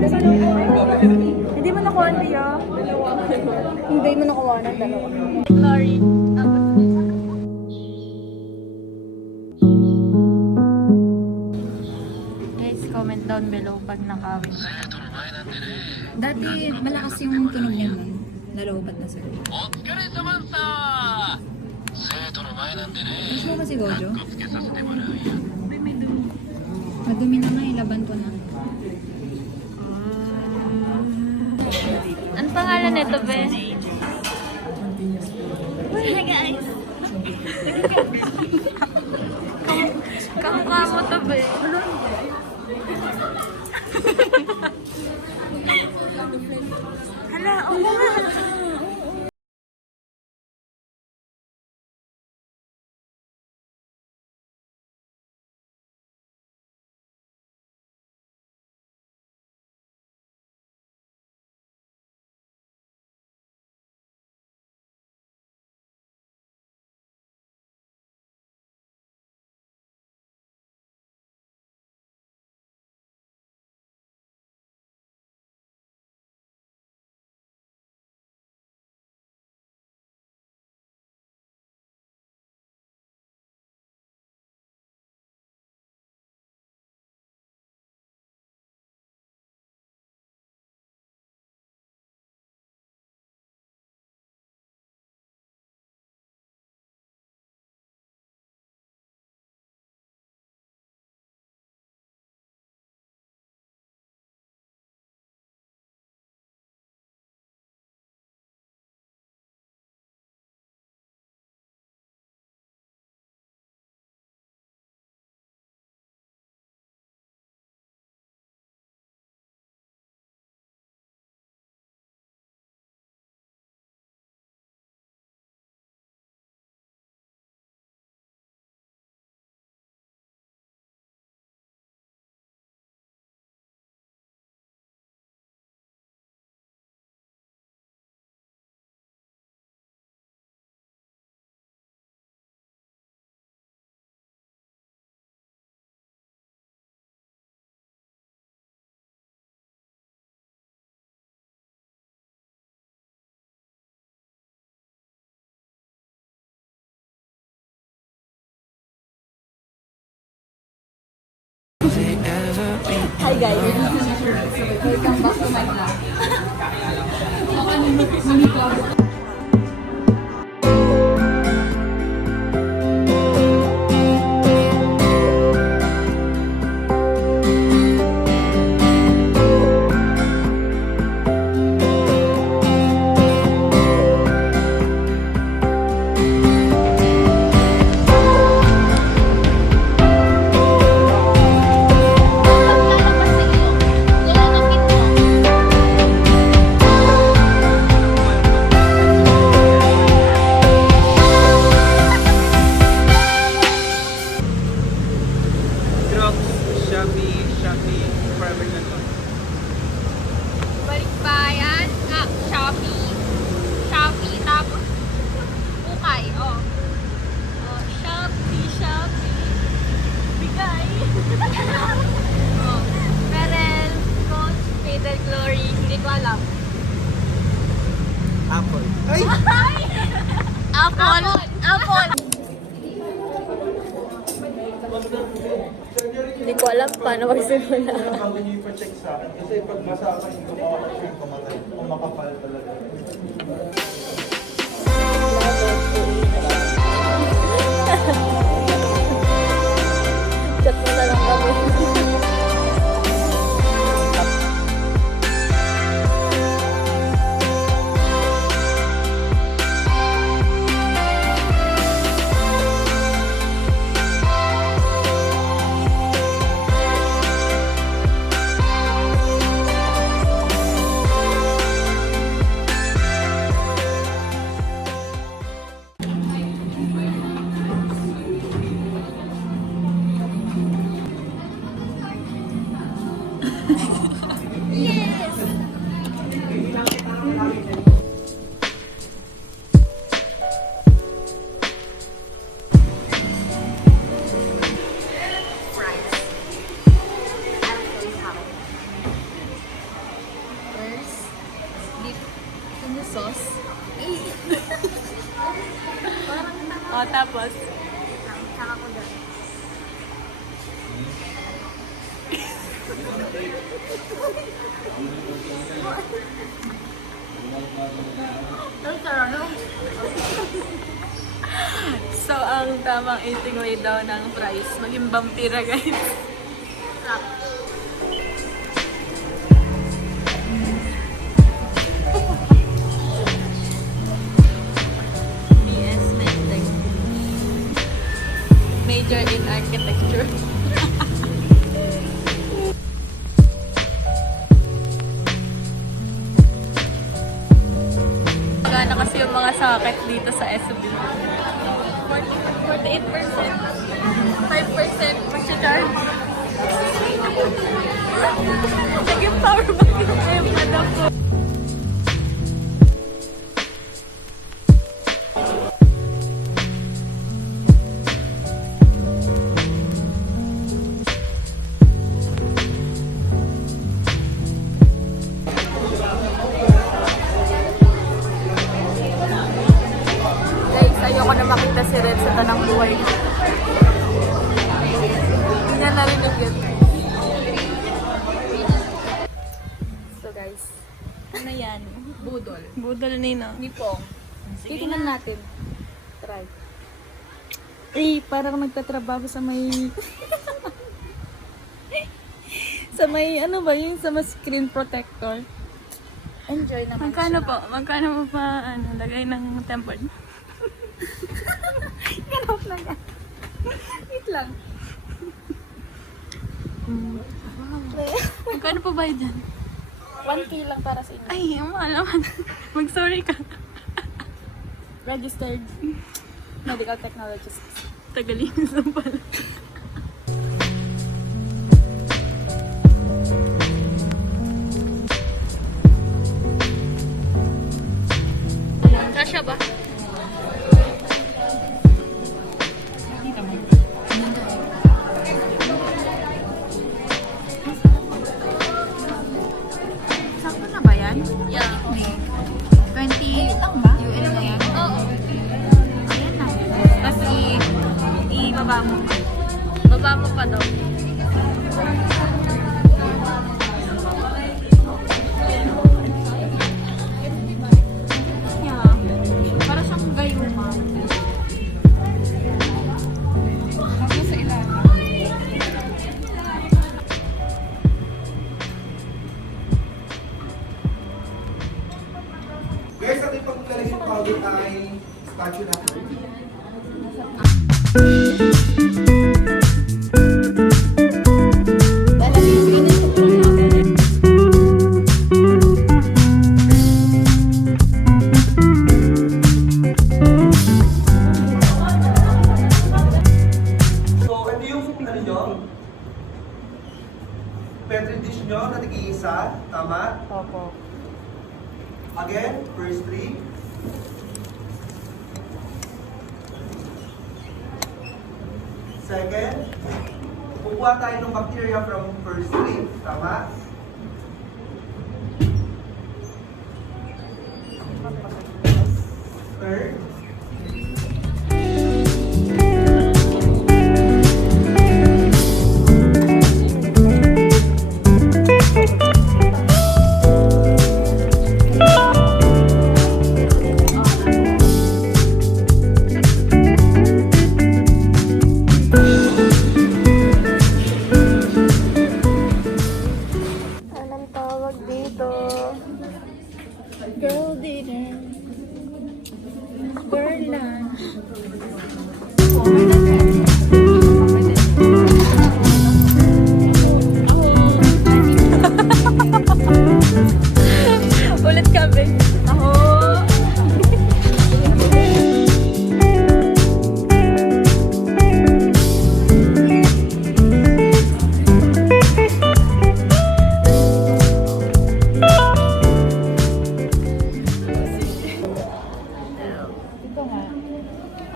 Hindi mo nakuha ang Lia? Hindi mo nakuha ng dalawa. Glory. Guys, comment down below pag nakawin. Dati malakas yung tunog niya nun. Nalobat na sir. Gusto mo ba si Gojo? May dumi. Madumi na nga, laban ko na. Ano pangalan nito, be? Hi, guys. Kamukha mo to, be. Hala, oo nga. Hi guys. Welcome back to my vlog. Balikbayan, Shopee. Shopee, tapos Ukay, oh. Oh, Shopee. Bigay. Oh, Perel, Coach, Fatal Glory, hindi ko alam. Apple. Ay! Apple. Hindi ko alam paano magsimula. Bago niyo ipa-check sa akin. Kasi pag basa ka, hindi ko makamatay. Kung makapal talaga. Chat mo na lang kami. O, tapos? Saka ko doon. Ay, sarap. So, ang tamang eating way daw ng fries, maging vampira guys. BS Medtech. Major in architecture. Magana kasi yung mga socket dito sa SUV. 48%. 5% mag-charge. Naging power bank yung kaya madam ko. Guys, ayoko na makita si Red sa tanang buhay ko. Hindi na narinig yun. So guys, ano yan? Budol. Budol nino. Nipong. Titingnan natin. Try. Eh, parang nagtatrabaho sa may... sa may, ano ba yun? Sa may screen protector. Enjoy naman Magkano siya. po? Magkano mo pa, ano, lagay ng tempered? Ganap lang yan. Wait lang. Magkano pa ba dyan? 1K lang para sa inyo. Ay, ang mahal naman. Mag-sorry ka. Registered medical technologist. Tagalinis lang pala. Kasha ba? Sakto na ba yan? Yeah. 20 lang ba? UN na yan? Oo. Ayan na. Tapos i-baba mo pa. Baba mo pa daw. Yeah. Para siyang gayuma. Tapos sa ilalim. Guys, ating paglalagay ng powder ay statue na. So, ito yung ano nyo? Petri dish nyo na tig-iisa. Tama? Opo. Again, first three. Second, kukuha tayo ng bacteria from first three. Tama? Third, Anong tawag dito? Girl dinner. Girl lunch. Ulit kami. Ako. Ito nga.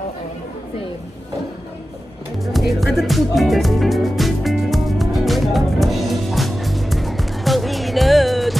Oo. Same. Ang init.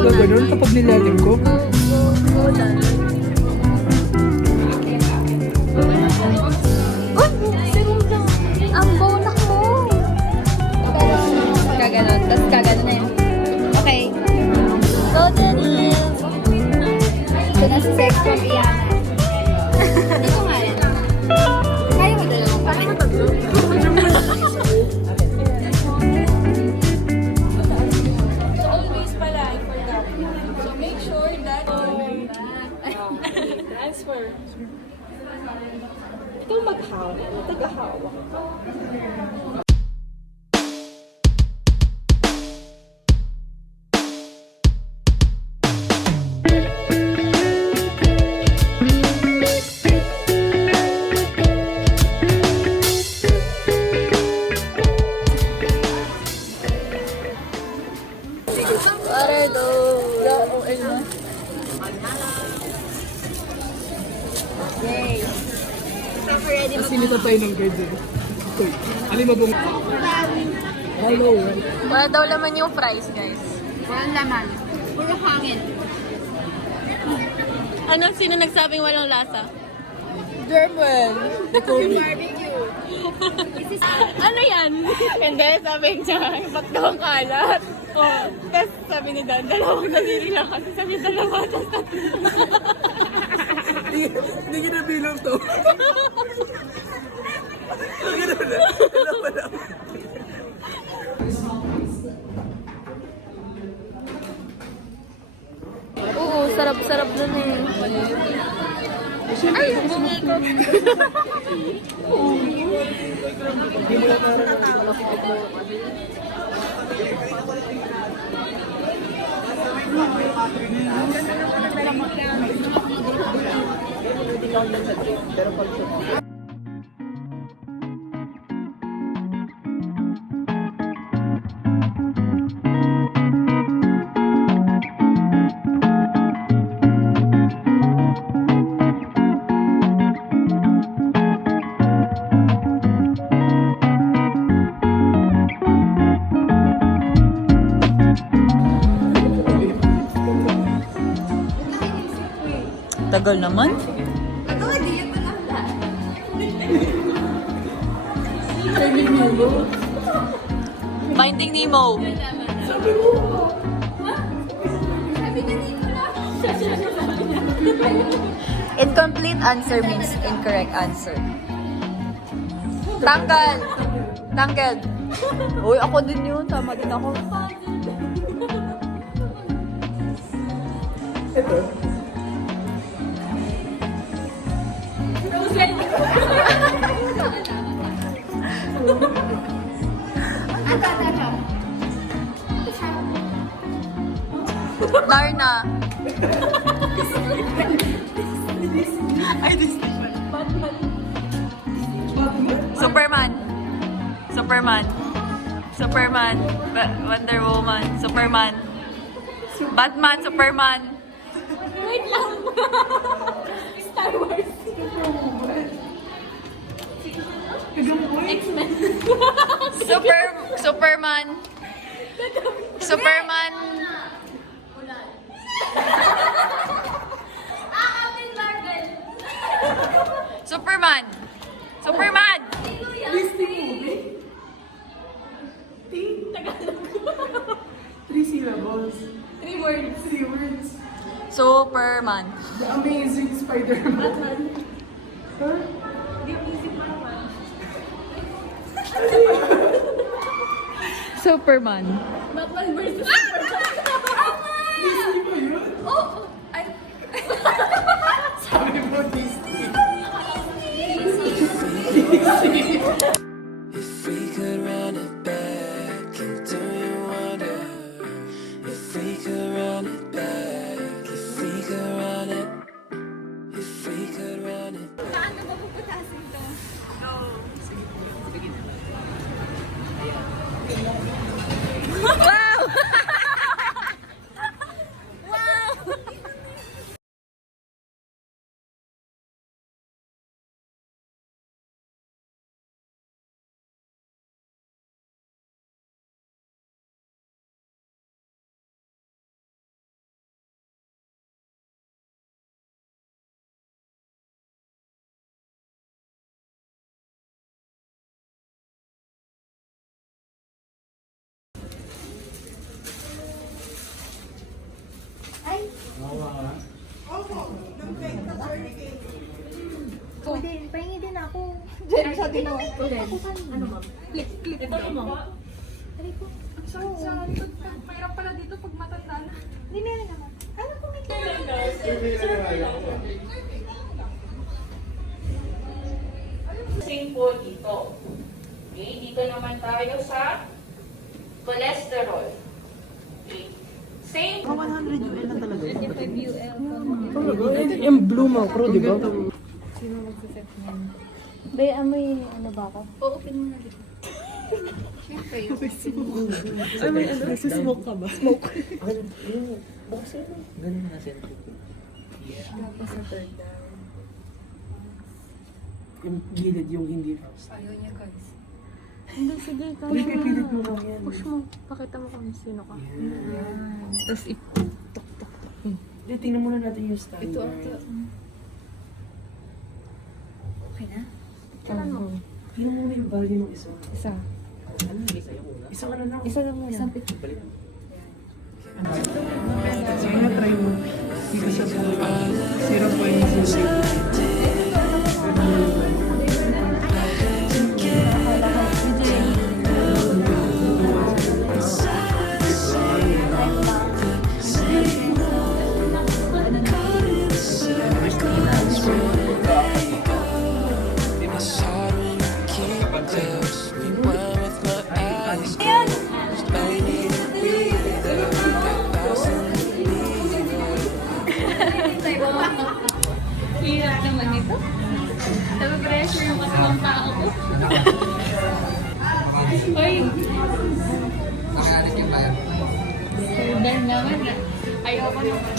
ba ganun kapag nilalim ko? Go, darling. Uy! Serum lang. Ang bonak mo. Kaganon. Tapos kaganon na yun. Okay. Go, Dennis. So, nasa sex from Iana. Hindi ko nga rin. Kaya mo dalawa pa. So always pala, I forgot. So make sure that transfer. Ito maghawak. Tagahawak. Para daw. Yay. Kasi nito tayo ng guards eh. Ito, ano ba bang... Hello, right? Wala daw laman yung fries, guys. Walang laman. Puro hangin. Ano? Sino nagsabing walang lasa? German! Ano yan? Hindi, sabi niya, ba't daw ang kalat? Oh, tapos sabi ni Dan, dalawang nasili lang kasi sabi dalawa, tapos tatlo. Hindi ka na bilang to. Oo, sarap-sarap nun eh. Ay, bungi ko. Tagal naman. Finding Nemo. Incomplete answer means incorrect answer. Tanggal. Tanggal. Uy, ako din yun. Tama din ako. Ito. Darna. Ay, Disney. Superman. Superman. Superman. Wonder Woman. Superman. Batman. Superman. Wait lang. Star Wars. X-Men. Superman. Superman. Captain Marvel. Superman. Superman. Three syllables. 3 words. 3 words. Superman. The Amazing Spider-Man. Huh? Superman. Batman versus Superman. Disney ba yun? Oh! Ay! Sabi mo Disney. If we could run it back, and do you wonder if we could run it back, if we could run it, if we could run it. Saan na ba puputasin to? Wow! Pwede, pahingi din ako. Jerry sa din ako. Ano ma'am? Clip daw. Aray ko. Sa likod pa. Mahirap pala dito pag matanda na. Hindi, meron naman. Ano kung may Same po dito. Okay, dito naman tayo sa cholesterol. Okay. Same. Yung blue macro, di ba? Be, amoy ano ba ako? O-open mo na dito. Siyempre yun. Ay, may ano? Nagsusmoke ka ba? Smoke. Ganun na sensitive. Tapos sa third na. Yung gilid, yung hindi. Ayaw niya guys. Hindi, sige. Uy, pipilit mo lang yan. Push mo. Pakita mo kung sino ka. Tapos Hindi, tingnan muna natin yung standard. Ito. Okay na? Kailan mo? Tingnan muna yung value ng isa. Isa. Ano yung isa yung una? Isa ka na lang. Isa lang muna. Isang picture. Sige na, try mo. Dito siya po. 0.06. It's hard when you keep close. Rewind with my eyes closed. I need a breather. Got lost in the Hirap naman ito. Nabe-pressure yung katawan tao ko. Hoy! Nakalit yung bayan. Surdan naman. Ayoko naman.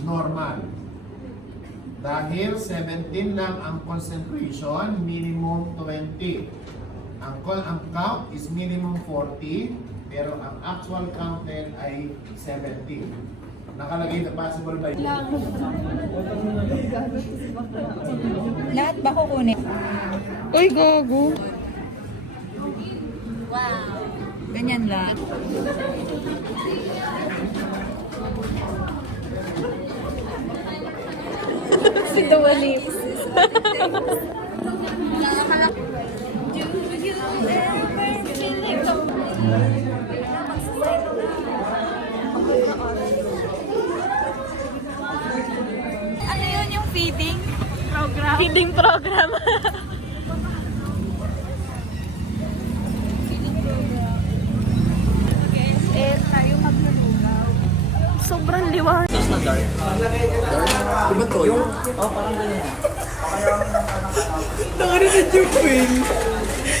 Normal. Dahil 17 lang ang concentration, minimum 20. Ang count is minimum 40, pero ang actual counted ay 70. Nakalagay na possible by... Lahat ba kukunin? Uy, gago. Wow. Ganyan lang. Si Dua Lips. Ano yun yung feeding program? Feeding program. Tayo maglulugaw. Sobrang liwanag. Diba to? Oo, parang ganyan. Nakarinig yung queen.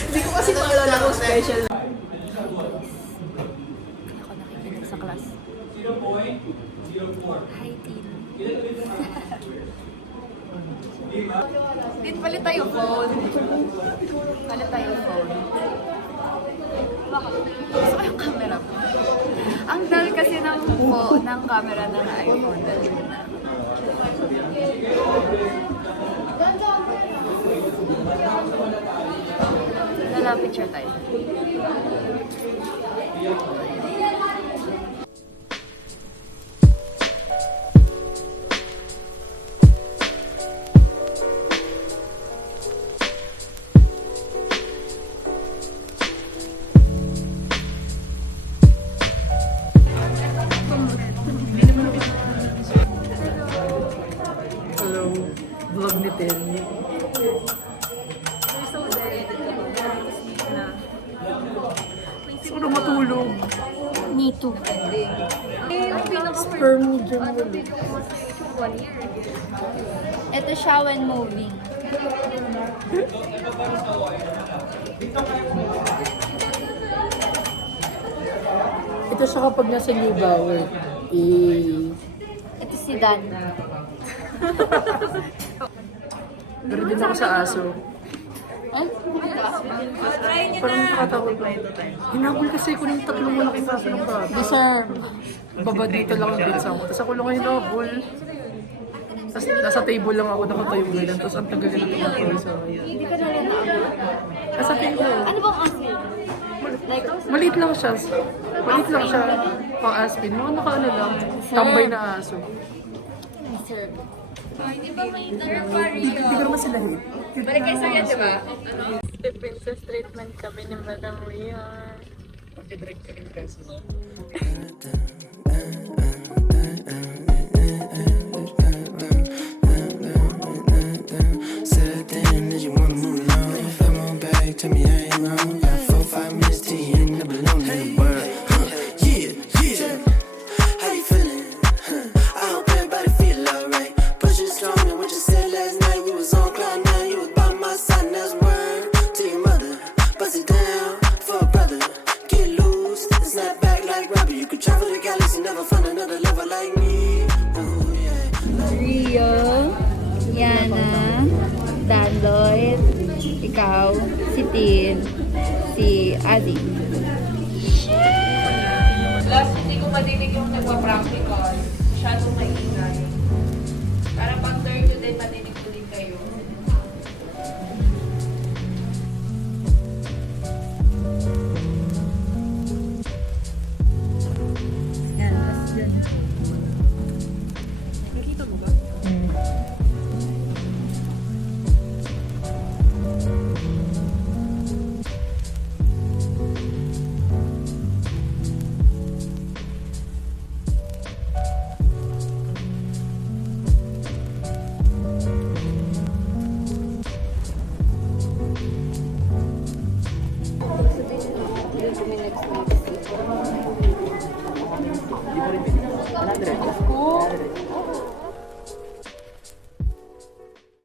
Hindi ko kasi maalala kung special. Ako nakikinig sa class. 0.04. Hi, team. Din palit tayo phone. Palit tayo phone. Bakit? Gusto ko yung camera mo. Ang dull kasi ng camera ng iPhone. Lala picture tayo. Hello, vlog ni Telly. Gusto ko na matulog. Me too. Sperm medium ulit. Ito siya when moving. Ito siya kapag nasa New Bower. Ito si Dan. Pero din ako sa aso. Parang nakatakot lang. Hinabol kasi ko ng tatlong malaking aso ng bata. Deserve. Baba dito lang ang bilsa ko. Tapos ako lang ang hinabol. Tapos nasa table lang ako nakatayo ganyan. Tapos ang tagal na tumatawag sa akin. Hindi ka na rin Nasa table. Ano bang asin? Maliit lang siya. Maliit lang siya. Pang aspin. Mga nakaano lang. Tambay na aso. Deserve. Hindi ko naman sila hit. Balik kayo sa'yo, di ba? Princess treatment kami ni Madam Rian. Pag-direct ka rin kasi. Said then that you wanna move along. Come on back, tell me I ain't wrong. Got 4-5 minutes till you end up alone in the world. Yeah, yeah. How you feeling? I hope everybody feel alright. Push it stronger. What you said last night, we was on cloud nine. You was by my side, and that's word to your mother. Bust it down for a brother. Get loose, snap back like Robbie. You could travel the galaxy, never find another lover like me. Ooh, yeah. Rio, Yana, Dan Lloyd, ikaw, si Tin, si Adi. Plus, hindi ko madinig yung nagpa-practical. Masyadong maingay. Para pag third to din, madinig ko din kayo. Yan, tapos dun. Nakita mo ba?